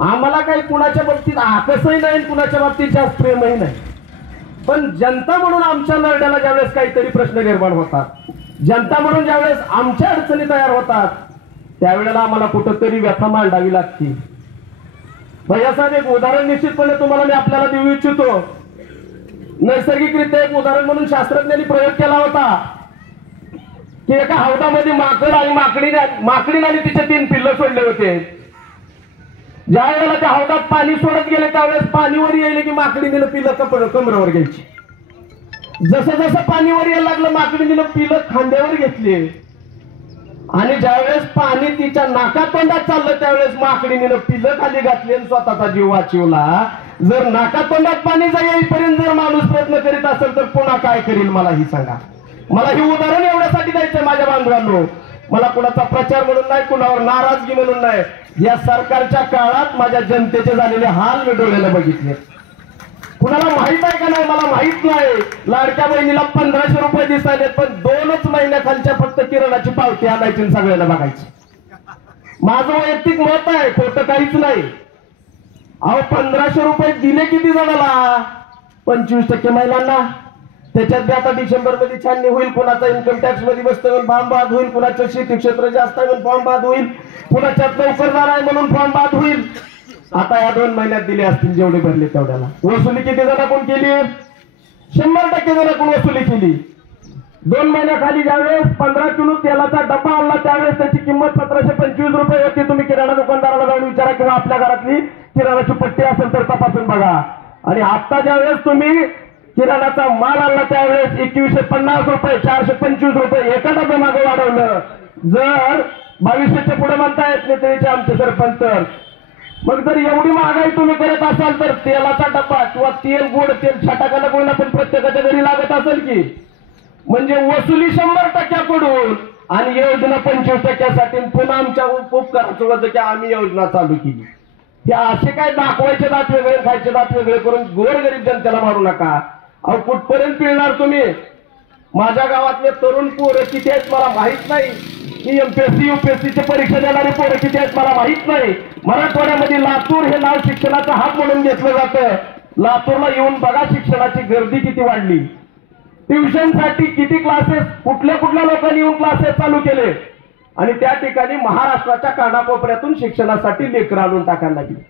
आम्हाला काही कुणाच्या बाबतीत आकसही नाही, कुणाच्या बाबतीत जास्त प्रेमही नाही, पण जनता म्हणून आमच्या लढ्याला ज्यावेळेस काहीतरी प्रश्न निर्माण होतात, जनता म्हणून ज्यावेळेस आमच्या अडचणी तयार होतात, त्यावेळेला आम्हाला कुठंतरी व्यथा मांडावी लागते. भैयासाहेब, एक उदाहरण निश्चितपणे तुम्हाला मी आपल्याला देऊ इच्छितो. नैसर्गिकरित्या एक उदाहरण म्हणून शास्त्रज्ञांनी प्रयोग केला होता की एका हौदामध्ये माकड आणि माकडीने आणि तिचे 3 पिल्लं सोडले होते. ज्या वेळेला त्या हौदात पाणी सोडत गेले त्यावेळेस पाणीवर यायले की माकडीने पिल्लं कमरेवर घ्यायची. जसं जसं पाणीवर यायला लागलं माकडीने पिल्लं खांद्यावर घेतली आणि ज्यावेळेस पाणी तिच्या नाकातोंडात चाललं त्यावेळेस माकडीने पिल्लं खाली घातली आणि स्वतःचा जीव वाचवला. जर नाकातोंडात पाणी येईपर्यंत जर माणूस प्रयत्न करीत असेल तर पुन्हा काय करील मला ही सांगा. मला ही उदाहरण एवढ्यासाठी द्यायचं माझ्या बांधवांनो, मला कुणाचा प्रचार म्हणून नाही, कुणावर नाराजगी म्हणून नाही. या सरकारच्या काळात माझ्या जनतेचे झालेले हाल मी डोळ्याला बघितले. कुणाला माहित आहे का नाही मला माहित नाही. लाडक्या बहिणीला 1500 रुपये दिसायलेत, पण 2च महिन्याखालच्या फक्त किराणाची पावती आणायची सगळ्यांना बघायची. माझं वैयक्तिक मत आहे, खोटं काहीच नाही. अहो 1500 रुपये दिले किती जणाला? 25% महिलांना. त्याच्यात बी आता डिसेंबर मध्ये छाननी होईल, कुणाचा इन्कम टॅक्स मध्ये बसतं फॉर्म बाद होईल, कुणाचं शेती क्षेत्र जास्त आहे म्हणून फॉर्म बाद होईल, कुणाच्यात नोकरदार आहे म्हणून फॉर्म बाद होईल. आता या 2 महिन्यात दिले असतील जेवढे भरले तेवढ्याला. वसुली किती जणांकडून केली? 100% जणांकडून वसुली केली. 2 महिन्याखाली ज्यावेळेस 15 किलो तेलाचा डब्बा आणला त्यावेळेस त्याची किंमत 1725 रुपये होती. तुम्ही किराणा दुकानदाराला जाऊन विचारा किंवा आपल्या घरातली किराणाची पट्टी असेल तर तपासून बघा. आणि आता ज्यावेळेस तुम्ही किराणाचा माल आणला त्यावेळेस 2150 रुपये, 425 रुपये एका डब्या मागे वाढवलं. जर 2200च्या पुढे म्हणता येत नाही तरीचे आमचे सरपंच. मग जर एवढी महागाई तुम्ही करत असाल तर तेलाचा डब्बा किंवा तेल गोड तेल छटाकाला कोणा पण प्रत्येकाच्या घरी लागत असेल की. म्हणजे वसुली 100% कडून आणि योजना 25%साठी पुन्हा आमच्या उपकाराचं वजन की आम्ही योजना चालू केली. हे असे काय दाखवायचे दात वेगळे खायचे दात वेगळे करून गोरगरीब जनतेला मारू नका. अहो कुठपर्यंत पिळणार तुम्ही? माझ्या गावातले तरुण पोरं किती आहेत मला माहित नाही, की एमपीएससी यूपीएससीची परीक्षा देणारे पोरं किती आहेत मला माहित नाही. मराठवाड्यामध्ये लातूर हे नाव शिक्षणाचा हात म्हणून घेतलं जातं. लातूरला येऊन बघा शिक्षणाची गर्दी किती वाढली. ट्युशनसाठी किती क्लासेस कुठल्या लोकांनी येऊन क्लासेस चालू केले आणि त्या ठिकाणी महाराष्ट्राच्या कानाकोपऱ्यातून शिक्षणासाठी लेकरं आणून टाकायला लागली.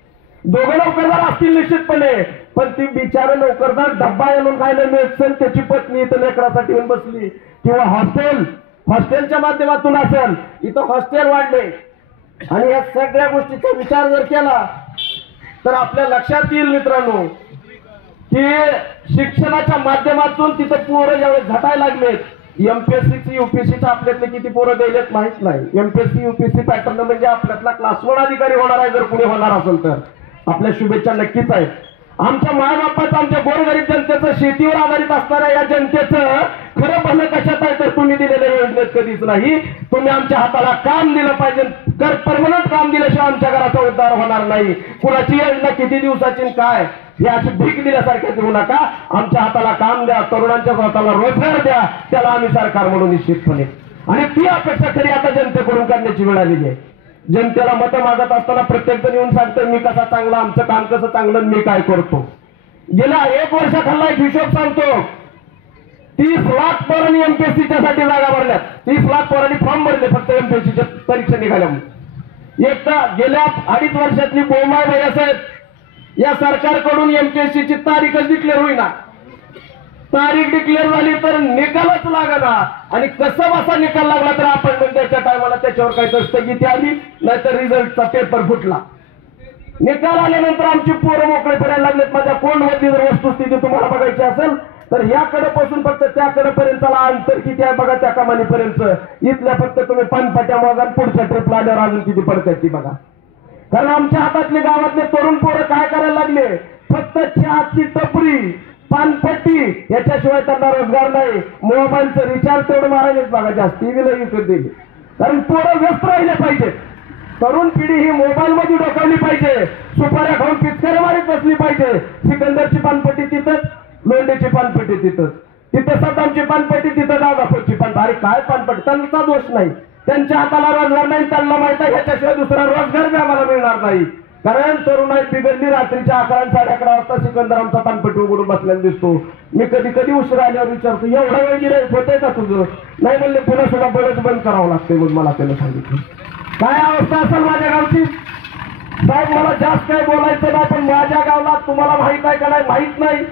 2 नोकरदार असतील निश्चितपणे, पण ती बिचारे नोकरदार डब्बा आणून खायला मिळेल, त्याची पत्नी इथं लेकरासाठी येऊन बसली. किंवा हॉस्टेलच्या माध्यमातून असेल, इथं हॉस्टेल वाढले. आणि या सगळ्या गोष्टीचा विचार जर केला तर आपल्या लक्षात येईल मित्रांनो की शिक्षणाच्या माध्यमातून तिथं पोरं ज्यावेळेस झटायला लागलेत. एमपीएससी यूपीएससीचा आपल्यातले किती पोरं द्यायलेत माहित नाही. एमपीएससी यूपीएससी पॅटर्न म्हणजे आपल्यातला क्लास 1 अधिकारी होणार आहे. जर पुढे होणार असेल तर आपल्या शुभेच्छा नक्कीच आहेत. आमच्या मायबापाचं आमच्या गोरगरीब जनतेचं शेतीवर आधारित असणाऱ्या या जनतेचं खरं भलं कशात आहे तर तुम्ही दिलेल्या योजनेत कधीच नाही. तुम्ही आमच्या हाताला काम दिलं पाहिजे. परमनंट काम दिल्याशिवाय आमच्या घराचा उद्धार होणार नाही. कुणाची योजना किती दिवसाची काय हे अशी भीक दिल्यासारख्या देऊ नका. आमच्या हाताला काम द्या, तरुणांच्या हाताला रोजगार द्या, त्याला आम्ही सरकार म्हणून निश्चितपणे. आणि ती अपेक्षा खरी आता जनतेकडून करण्याची वेळ आलेली आहे. जनतेला मतं मागत असताना प्रत्येक जण येऊन सांगतोय मी कसा चांगला, आमचं काम कसं चांगलं, मी काय करतो. गेल्या 1 वर्षाखाला एक हिशोब सांगतो. 30 लाख पोरांनी एमपीएससीच्या साठी जागा भरल्यात. 30 लाख पोरांनी फॉर्म भरले फक्त एमपीएससीच्या परीक्षा निघाल्या. एकदा गेल्या 2.5 वर्षातली बोमाय भैयासाहेब या सरकारकडून एमपीएससीची तारीखच डिक्लेअर होईना. तारीख डिक्लेअर झाली तर निकालच लागला. आणि कसं बसा निकाल लागला तर आपण त्याच्या टायमाला त्याच्यावर काही स्थगिती आली, नाहीतर रिझल्टचा पेपर फुटला. निकाल आल्यानंतर आमची पोरं मोकळे फिरायला लागलेत. माझ्या कोंडवरती जर वस्तुस्थिती तुम्हाला बघायची असेल तर याकडे पासून फक्त त्याकडे पर्यंतला अंतर किती आहे बघा. त्या कमानीपर्यंत इथल्या फक्त तुम्ही पानपट्या मोजा, पुढच्या ट्रिपला आल्यावर अजून किती पडतात ती बघा. कारण आमच्या हातातले गावातले तरुण पोरं काय करायला लागले, फक्त चहाची टपरी पानपट्टी याच्याशिवाय त्यांना रोजगार नाही. मोबाईलचं रिचार्ज तेवढं मारायलाच बघा, जास्त टीव्हीला विकत दिली. कारण पोरं व्यस्त राहिले पाहिजे. तरुण पिढी ही मोबाईल मध्ये डोकावली पाहिजे. सुपाऱ्या खाऊन पिचकाऱ्या मारीत बसली पाहिजे. सिकंदरची पानपट्टी तिथंच, लोंढेची पानपट्टी तिथंच, तिथं सदामची पानपट्टी तिथं दादापूरची पानपट्टी. अरे काय पानपट्टी, त्यांचा दोष नाही, त्यांच्या हाताला रोजगार नाही. त्यांना माहित आहे ह्याच्याशिवाय दुसरा रोजगार बी आम्हाला मिळणार नाही. कारण तरुणाई बिघडली. रात्रीच्या 11 आणि 11:30 वाजता सिकंदर आमचा पानपट्टी उघडून बसल्याने दिसतो. मी कधी कधी उशिरा आल्यावर विचारतो, एवढा वेळ गिराईक होतंय का तुझं? नाही म्हणले, पुन्हा सुद्धा बळच बंद करावं लागते. मग मला त्याला सांगितलं काय अवस्था असेल माझ्या गावची. साहेब मला जास्त काही बोलायचं नाही, पण माझ्या गावला तुम्हाला माहित आहे का नाही माहित नाही,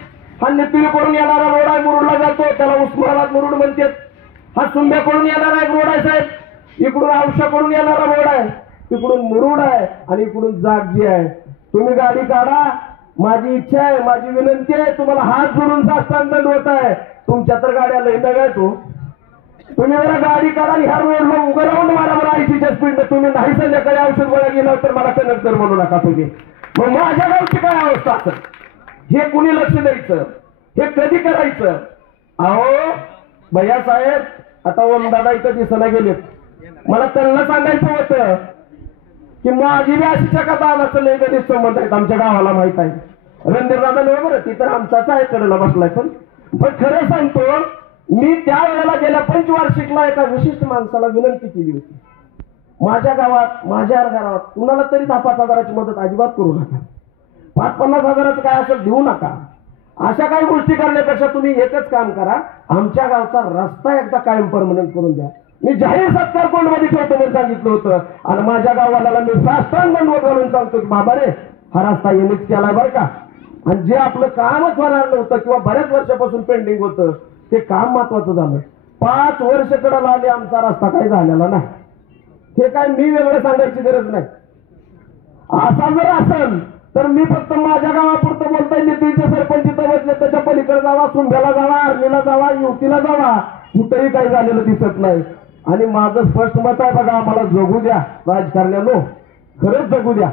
हा निपिलीकडून येणारा रोड आहे, मुरुडला जातो, त्याला उस्मानाबाद मुरुड म्हणतात. हा सुंब्याकडून येणारा एक रोड आहे साहेब, इकडून औषाकडून येणारा रोड आहे, तिकडून मुरुड आहे आणि इकडून जागजी आहे. तुम्ही गाडी काढा, माझी इच्छा आहे, माझी विनंती आहे, तुम्हाला हात जोडून साष्टांग होत आहे. तुमच्या तर गाड्या लई काय तो तुम्ही जरा गाडी काढा आणि ह्या रोडला उभं राहून मारा बरं 80च्या स्पीडनं. तुम्ही नाही संध्याकाळी औषध गोळ्या गेला तर मला कनेक्टर म्हणू नका तुम्ही. मग माझ्या गावची काय अवस्था असेल हे कुणी लक्ष द्यायचं, हे कधी करायचं? अहो भैया साहेब, आता ओमदादा इथं दिसना गेलेत, मला त्यांना सांगायचं होतं की माझी बी अशी दादाचं लय कधी संबंध आहेत आमच्या गावाला माहित आहे. रणधीरदादा नाही बरं, ती तर आमचाच आहे, कडेला बसलाय. पण खरं सांगतो, मी त्या वेळेला गेल्या 25वार्षिकला एका विशिष्ट माणसाला विनंती केली होती, माझ्या गावात माझ्या गावात कुणाला तरी 10-5 हजाराची मदत अजिबात करू नका, 5-50 हजाराचं काय असं देऊ नका. अशा काही गोष्टी करण्यापेक्षा तुम्ही एकच काम करा, आमच्या गावचा रस्ता एकदा कायम परमनंट करून द्या. मी जाहीर सत्कार कोणमध्ये ठेवतो म्हणून सांगितलं होतं. आणि माझ्या गाववाल्याला मी साष्टांग दंडवत घालून सांगतो की बाबा रे, हा रस्ता येणेच केलाय बरं का. आणि जे आपलं कामच होणार नव्हतं किंवा बऱ्याच वर्षापासून पेंडिंग होतं ते काम महत्वाचं झालं. 5 वर्ष कडे आले, आमचा रस्ता काही झालेला नाही. हे काय मी वेगळं सांगायची गरज नाही. असा जर असेल तर मी फक्त माझ्या गावापुरतं बोलताय. नितीनचे सरपंच इथं बसले, त्याच्या पलीकडे जावा, सुंभ्याला जावा, आर्मीला जावा, युवतीला जावा, कुठेही काही झालेलं दिसत नाही. आणि माझं स्पष्ट मत आहे बघा, आम्हाला जगू द्या राजकारण्यानो, खरंच जगू द्या.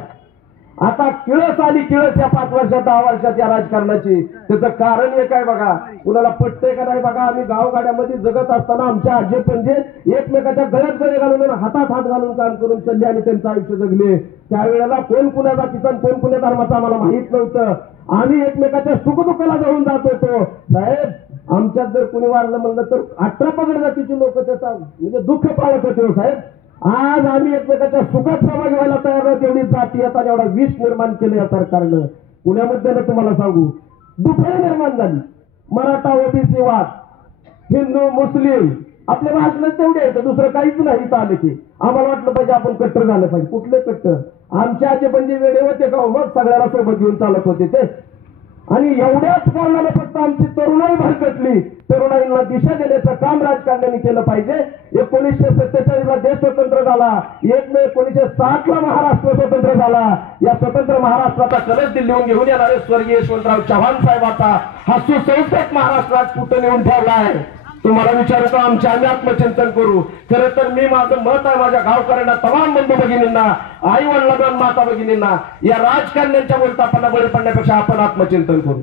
आता किळस आली, किळस या 5 वर्षात 10 वर्षात या राजकारणाची. त्याचं कारण एक आहे बघा, कुणाला पटतंय का नाही बघा. आम्ही गावगाड्यामध्ये जगत असताना आमच्या आजे पणजे एकमेकाच्या गळ्यात गळे घालून हातात हात घालून काम करून चालले आणि त्यांचं आयुष्य जगले. त्यावेळेला कोण कुण्या जातीचा कोण कुण्या धर्माचा आम्हाला माहित नव्हतं. आम्ही एकमेकाच्या सुखदुःखाला जाऊन जात होतो. साहेब, आमच्यात जर कुणी वारलं म्हणलं तर 18 पगड जातीची लोक त्याचा म्हणजे दुःख पाळत होते साहेब. आज आम्ही एकमेकाच्या सुखात सहभागी व्हायला तयार नाही. तेवढी जातीयता आणि एवढा विष निर्माण केलं या सरकारनं. पुण्यामध्ये तुम्हाला सांगू, दुफळी निर्माण झाली. मराठा ओबीसी वाद, हिंदू मुस्लिम, आपल्या भाषणात तेवढे आहेत, दुसरं काहीच नाही. इथं आले की आम्हाला वाटलं पाहिजे आपण कट्टर झालं पाहिजे. कुठले कट्टर? आमच्या आजे म्हणजे वेळे होते का मग सगळ्याला सोबत घेऊन चालत होते ते. आणि एवढ्याच कारणाने फक्त आमची तरुणाई भरकटली. तरुणाईला दिशा देण्याचं काम राजकारण्यांनी केलं पाहिजे. 1947ला देश स्वतंत्र झाला, 1 मे 1960ला महाराष्ट्र स्वतंत्र झाला. या स्वतंत्र महाराष्ट्राचा कलश दिल्लीहून घेऊन येणारे स्वर्गीय यशवंतराव चव्हाण साहेबाचा हा सुसंस्कृत महाराष्ट्रात कुठं नेऊन ठेवला आहे. तुम्हाला विचारतो, आमचे आम्ही आत्मचिंतन करू. खरं तर मी माझं मत आहे माझ्या गावकऱ्यांना, तमाम बंधू भगिनींना, आई वडिलांना, माता भगिनींना, या राजकारण्यांच्या बोलतापणा बळी पडण्यापेक्षा आपण आत्मचिंतन करू.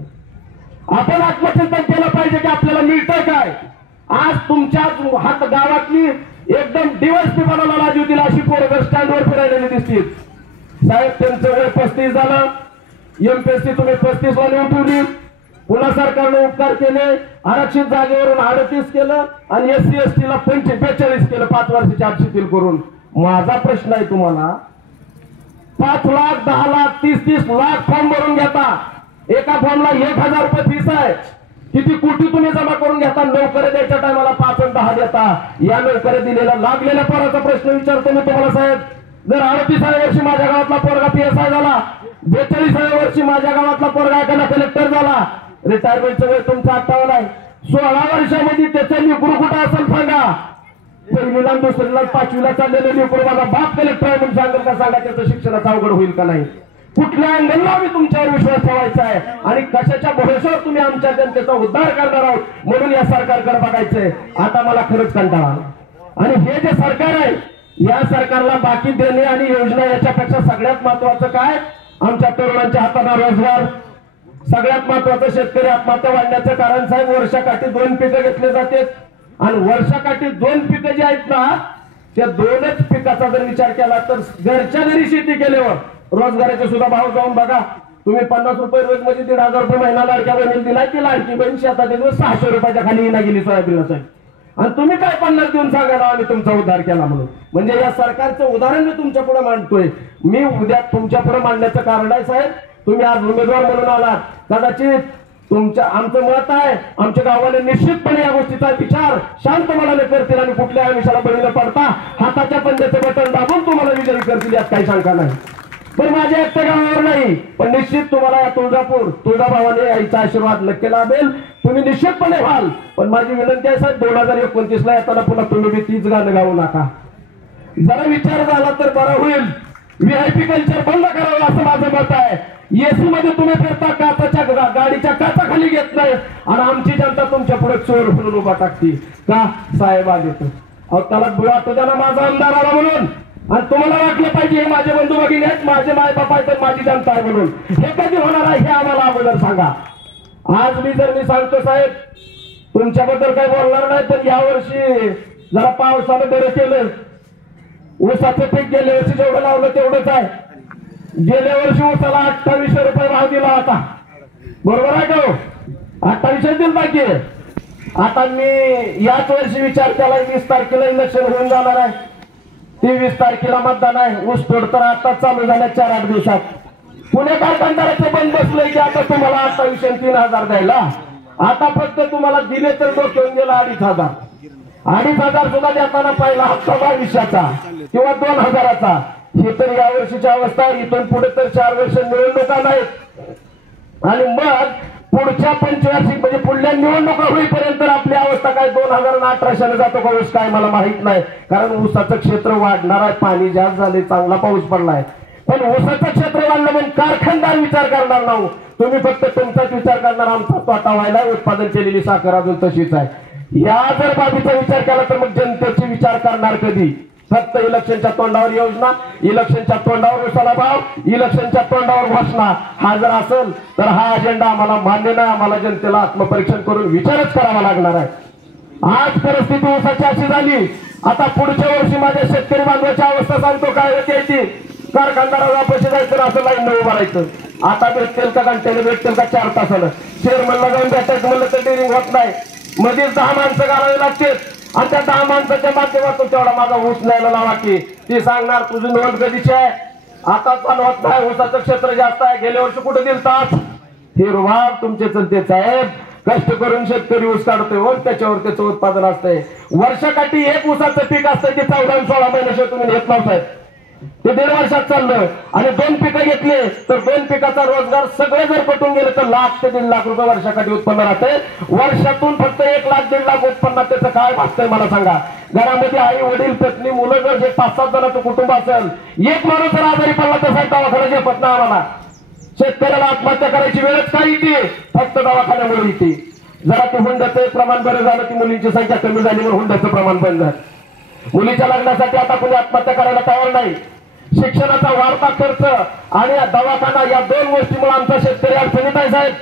आपण आत्मचिंतन केलं पाहिजे की आपल्याला मिळतंय काय. आज तुमच्या हात गावातली एकदम डिवस बनवला लाजू दिला अशी पोरं स्टँडवर फिरायलेली दिसतील. साहेब, त्यांचं वय 35 झालं. एमपीएससी तुम्ही 35 ला नेऊन ठेवली. पुन्हा सरकारने उपकार केले, आरक्षित जागेवरून 38 केलं आणि SC ST ला 42 केलं, 5 वर्षाची आठ शिथिल करून. माझा प्रश्न आहे तुम्हाला, 5 लाख 10 लाख 30 लाख फॉर्म भरून घेता. एका फॉर्मला 1000 रुपये फीस आहे. किती कोटी तुम्ही जमा करून घेता. नोकरी द्यायच्या टायमाला 5 आणि 10 देता. या नोकरी दिलेला लागलेल्या पोराचा प्रश्न विचारतो मी तुम्हाला साहेब. जर 38व्या वर्षी माझ्या गावातला पोरगा PSI झाला, 42व्या वर्षी माझ्या गावातला पोरगा एखादा कलेक्टर झाला, रिटायरमेंटचं वय तुमचं 58 आहे, 16 वर्षामध्ये त्याचं लेकरू कुठं असेल सांगा. 1लीला 2रीला 5वीला चाललेलं लेकरू माझा बाप कलेक्टर आहे म्हणून सांगेल का? सांगा, त्याचं शिक्षणाचं अवघड होईल का नाही? कुठल्या अँगलला आम्ही तुमच्यावर विश्वास ठेवायचा आहे आणि कशाच्या भरोश्यावर तुम्ही आमच्या जनतेचा उद्धार करणार आहोत म्हणून या सरकारकडे बघायचंय. आता मला खरंच कंटाळा आला. आणि हे जे सरकार आहे, या सरकारला बाकी देणे आणि योजना याच्यापेक्षा सगळ्यात महत्वाचं काय? आमच्या तरुणांच्या हाताला रोजगार. सगळ्यात महत्वाचं शेतकरी आत्महत्या वाढण्याचं कारण साहेब, वर्षाकाठी 2 पिकं घेतले जाते आणि वर्षाकाठी 2 पिकं जी आहेत ना, त्या 2च पिकाचा जर विचार केला तर घरच्या घरी शेती केल्यावर रोजगाराचे सुद्धा भाव जाऊन बघा. तुम्ही 50 रुपये रोज म्हणजे 1500 रुपये महिना लाडक्या बहिणीला दिला की लाडकी बहीण शेतात 600 रुपयाच्या खाली येणार गेली सोयाबीनला साहेब. आणि तुम्ही काय 50 देऊन सांगायला आम्ही तुमचा उद्धार केला म्हणून. म्हणजे या सरकारचं उदाहरण मी तुमच्या पुढे मांडतोय. मी उद्या तुमच्या पुढे मांडण्याचं कारण आहे साहेब, तुम्ही आज उमेदवार म्हणून आलात, कदाचित आमचं मत आहे, आमच्या गावाने निश्चितपणे या गोष्टीचा विचार शांत मनाने करतील आणि कुठल्या आमिषाला बळी न पडता हाताच्या पंजाचं बटन दाबून तुम्हाला विजयी करतील, यात काही शंका नाही. पण माझ्या एकट्या गावावर नाही, पण निश्चित तुम्हाला या तुळजाभवानी आईचा आशीर्वाद नक्की लाभेल, तुम्ही निश्चितपणे व्हाल. पण माझी विनंती आहे साहेब, 2029 ला येताना पुन्हा तुम्ही बी तीच गाणं गाऊ नका. जरा विचार झाला तर बरं होईल. व्हीआयपी कल्चर बंद करावं असं माझं मत आहे. एसी मध्ये तुम्ही फिरता, काचाच्या गाडीच्या काचा खाली घेत नाही आणि आमची जनता तुमच्या पुढे चोर म्हणून उभा टाकते का साहेब आले तर. अहो त्याला वाटतो त्यांना माझा आमदार आला म्हणून, आणि तुम्हाला वाटलं पाहिजे हे माझे बंधू भगिनी आहेत, माझे माय बाप आहेत, तर माझी जनता आहे म्हणून. हे कधी होणार आहे हे आम्हाला अगोदर सांगा. आज मी सांगतो साहेब, तुमच्याबद्दल काही बोलणार नाही, पण यावर्षी जरा पावसानं बरं केलं. ऊसाचं पीक गेल्या वर्षी जेवढं लावलं तेवढंच आहे. गेल्या वर्षी ऊसाला 2800 रुपये भाव दिला होता, बरोबर आहे का? 2800 दिल बाकी. आता मी याच वर्षी विचार केला, 20 तारखेला इलेक्शन होऊन जाणार आहे, 23 तारखेला मतदान आहे. ऊस तोड तर आता चालू झाल्या 4-8 दिवसात. पुणे कारखानदाराचे बंद बसले की आता तुम्हाला 2800 3,000 द्यायला. आता फक्त तुम्हाला दिले तर डोक्यावून गेला 2,500. 2,500 सुद्धा देताना पहिला हप्ता 2200चा किंवा 2,000चा. ही तर या वर्षीची अवस्था आहे. इथून पुढे तर 4 वर्ष निवडणुका नाहीत आणि मग पुढच्या पंचवार्षिक म्हणजे पुढल्या निवडणुका होईपर्यंत आपली अवस्था काय 2018 जातो का ऊस काय मला माहित नाही. कारण ऊसाचं क्षेत्र वाढणार आहे, पाणी जास्त झाले, चांगला पाऊस पडलाय. पण ऊसाचं क्षेत्र वाढलं म्हणून कारखानदार विचार करणार नाही. तुम्ही फक्त तुमचाच विचार करणार, आमचा तोटा व्हायला, उत्पादन केलेली साखर अजून तशीच आहे. या जर बाबीचा विचार केला तर मग जनतेचे विचार करणार कधी? फक्त इलेक्शनच्या तोंडावर योजना, इलेक्शनच्या तोंडावर ऊसाला भाव, इलेक्शनच्या तोंडावर घोषणा. हा जर असेल तर हा अजेंडा आम्हाला मान्य नाही. आम्हाला जनतेला आत्मपरीक्षण करून विचारच करावा लागणार आहे. आज परिस्थिती ऊसाची अशी झाली, आता पुढच्या वर्षी माझ्या शेतकरी बांधवाची अवस्था सांगतो काय होते ती. कारखानदाराला पैसे जायचं असं लाईन उभं राहायचं. आता भेटतील का घंट्याने, भेटतील का 4 तासानं. चेअरमनला जाऊन भेटायचं म्हणलं तर डेअरिंग होत नाही. मध्येच 10 माणसं घालावी लागते आणि त्या 10 माणसाच्या माध्यमातून तेवढा माझा ऊस न्यायला लावा की ती सांगणार तुझी नोंद कधीची आहे. आता चालवत नाही, ऊसाचं क्षेत्र जास्त आहे, गेल्या वर्षी कुठे दिल तास. हे रुभाव तुमचे चलते साहेब. कष्ट करून शेतकरी ऊस काढतोय व त्याच्यावर त्याचं उत्पादन असतंय. वर्षाकाठी एक ऊसाचं पीक असतंय ते 14-16 महिन्याशिवाय तुम्ही घेत नव्हताय. ते 1.5 वर्षात चाललं आणि 2 पिकं घेतले तर 2 पिकाचा रोजगार सगळे जर पटून गेले तर लाख ते 1.5 लाख रुपये वर्षाकाठी उत्पन्न राहते. वर्षातून फक्त 1 लाख 1.5 लाख उत्पन्नात त्याचं काय भागतंय मला सांगा. घरामध्ये आई वडील पत्नी मुलं जर जे 5-7 जणांचं कुटुंब असेल, एक माणूस जर आजारी पडला तसा दवाखाना झेपत नाही आम्हाला. शेतकऱ्याला आत्महत्या करायची वेळच काय येते? फक्त दवाखान्यामुळे येते. जरा ते हुंड्याचं प्रमाण बरं झालं की मुलींची संख्या कमी झाली म्हणून हुंड्याचं प्रमाण बंद झालं. मुलीच्या लग्नासाठी आता कोणी आत्महत्या करायला तयार नाही. शिक्षणाचा वाढता खर्च आणि दवाखाना या 2 गोष्टीमुळे आमचा शेतकरी अडचणीत आहे साहेब.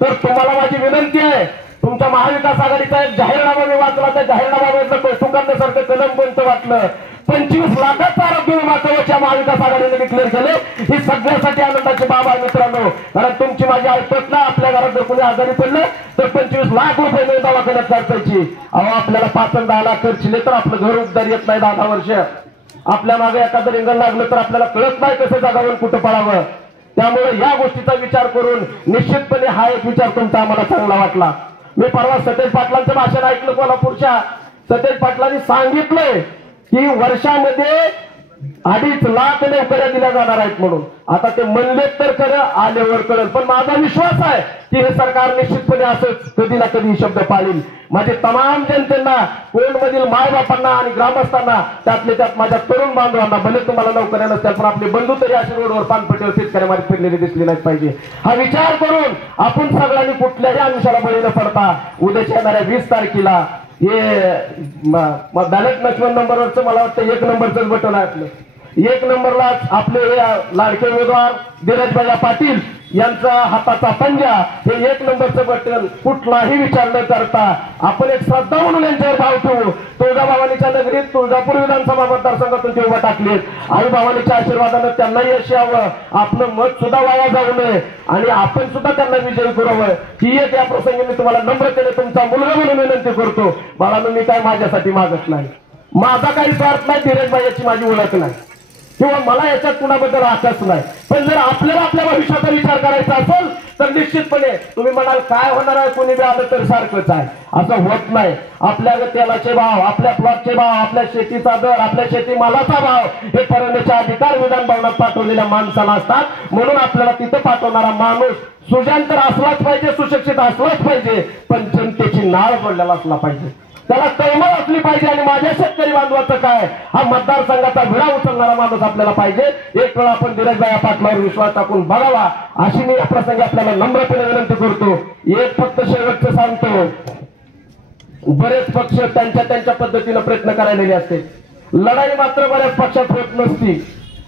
तर तुम्हाला माझी विनंती आहे, तुमच्या महाविकास आघाडीचा एक जाहीरनामा मी वाचला, त्या जाहीरनाम्याचं कौतुक करण्यासारखं कलम कोणतं वाटलं. 25 लाखाचा आरोग्य विमा कवच महाविकास आघाडीने डिक्लेअर केले. ही सगळ्यासाठी आनंदाची बाब आहे मित्रांनो. कारण तुमची माझी ऐकत ना, आपल्या घरात जर कोणी आजारी पडलं तर 25 लाख रुपये दवाखान्यात खर्चायची. अहो आपल्याला 5-10 लाख खर्चले तर आपलं घर उद्धार येत नाही 10 वर्ष. आपल्या मागे एखादं रिंगण लागलं तर आपल्याला कळत नाही कसं जगावून कुठं पडावं. त्यामुळे या गोष्टीचा विचार करून निश्चितपणे हा एक विचार तुमचा आम्हाला चांगला वाटला. मी परवा सतेज पाटलांचं भाषण ऐकलं कोल्हापूरच्या. सतेज पाटलांनी सांगितलंय की वर्षामध्ये 2.5 लाख नोकऱ्या दिल्या जाणार आहेत म्हणून. आता ते म्हणलेत तर खरं, आल्यावर कळेल. पण माझा विश्वास आहे की हे सरकार निश्चितपणे असंच कधी ना कधी शब्द पाळील. माझे तमाम जनतेना, कोणमधील मायबापांना आणि ग्रामस्थांना, त्यातले त्यात माझ्या तरुण बांधवांना, भले तुम्हाला नोकऱ्या नसतात पण आपले बंधू तरी अशा रोडवर पानपट्टीवर शेतकऱ्यामध्ये फिरलेले दिसले नाहीत पाहिजे. हा विचार करून आपण सगळ्यांनी कुठल्याही अंशाला बळी न पडता उद्याच्या येणाऱ्या 20 तारखेला हे बॅलेट नसवण नंबरवरचं मला वाटतं 1 नंबरच बटन आहे आपलं. 1 नंबरला आपले लाडके उमेदवार धीरजभाई पाटील यांचा हाताचा पंजा हे 1 नंबरचं बटन कुठलाही विचार न करता आपण एक श्रद्धा म्हणून यांच्यावर भाव ठेवू. तुळजाभवानीच्या नगरीत तुळजापूर विधानसभा मतदारसंघातून ते उभा टाकलेत आई भवानीच्या आशीर्वादानं त्यांना यश यावं, आपलं मत सुद्धा वाया जाऊ नये आणि आपण सुद्धा त्यांना विजयी करावं ही एक या प्रसंगी मी तुम्हाला नम्रतेने तुमचा मुलगा म्हणून विनंती करतो. बाळांनो, मी काय माझ्यासाठी मागत नाही, माझा काही स्वार्थ नाही, धीरजभाई याची माझी ओळख नाही किंवा मला याच्यात कुणाबद्दल आकस नाही. पण जर आपल्याला आपल्या भविष्याचा विचार करायचा असेल तर निश्चितपणे तुम्ही म्हणाल काय होणार आहे, कोणी बी आलं तर सारखंच आहे, असं होत नाही. आपल्या तेलाचे भाव, आपल्या प्लॉटचे भाव, आपल्या शेतीचा दर, आपल्या शेतीमालाचा भाव हे ठरवण्याचे अधिकार विधान भवनात पाठवलेल्या माणसाला असतात. म्हणून आपल्याला तिथं पाठवणारा माणूस सुजान तर असलाच पाहिजे, सुशिक्षित असलाच पाहिजे, पण जनतेची नाळ पडलेला असला पाहिजे, त्याला तळमळ असली पाहिजे. आणि माझ्या शेतकरी बांधवाचं काय, हा मतदारसंघाचा विडा उचलणारा माणूस आपल्याला पाहिजे. एक वेळा आपण धीरजभाई पाटलावर विश्वास टाकून बघावा अशी मी या प्रसंगी आपल्याला नम्रपणे विनंती करतो. एक फक्त शेवटचं सांगतो, बरेच पक्ष त्यांच्या पद्धतीने प्रयत्न करायलेले असते, लढाई मात्र बऱ्याच पक्षात होत नसती.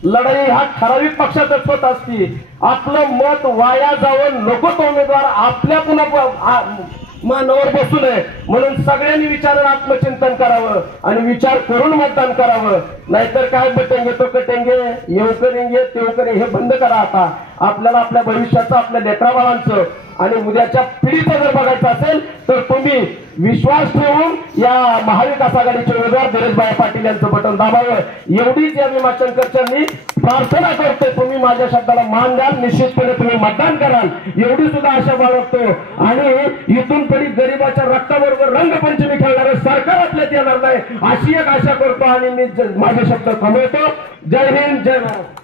लढाई हा ठराविक पक्षातच होत असती. आपलं मत वाया जावं नको, तो उमेदवार आपल्या पुन्हा मानावर बसू नये म्हणून सगळ्यांनी विचारून आत्मचिंतन करावं आणि विचार करून मतदान करावं. नाहीतर काय बटेंगे तो कटेंगे, येऊ करेंगे तेव करेंगे हे बंद करा. आता आपल्याला आपल्या भविष्याचं, आपल्या लेकराबाळांचं आणि उद्याच्या पिढीचं जर बघायचं असेल तर तुम्ही विश्वास ठेवून या महाविकास आघाडीचे उमेदवार धीरजभाई पाटील यांचं बटन दाबावं एवढीच या मी माचनकरच्यांनी प्रार्थना करतो. तुम्ही माझ्या शब्दाला मान द्याल, निश्चितपणे तुम्ही मतदान कराल एवढी सुद्धा आशा बाळगतो. आणि इथून पुढे गरिबाच्या रक्ताबरोबर रंगपंचमी खेळणारं सरकार आपल्यात येणार नाही अशी एक आशा करतो आणि मी माझे शब्द थांबवतो. जय हिंद, जय महाराष्ट्र.